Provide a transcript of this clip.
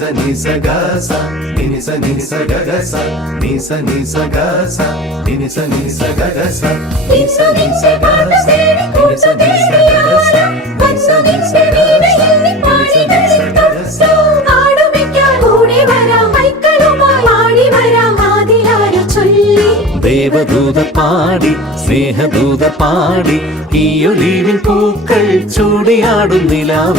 നിസ നിസ Gaza നിസ നിസ Gaza നിസ നിസ Gaza നിസ നിസ Gaza നിസ നിസ Gaza നിസ നിസ Gaza നിസ നിസ വീണയിൽ പാടി Gaza ആടുമിക്കാൻ ഓടി വരാം മൈക്കളുമായി ആടി വരാം ആദിലായി ചൊല്ലി ദേവദൂത പാടി സ്നേഹദൂത പാടി ഈ ഒലിവിൻ പൂക്കൾ ചൂടിയാടും നിലാവ്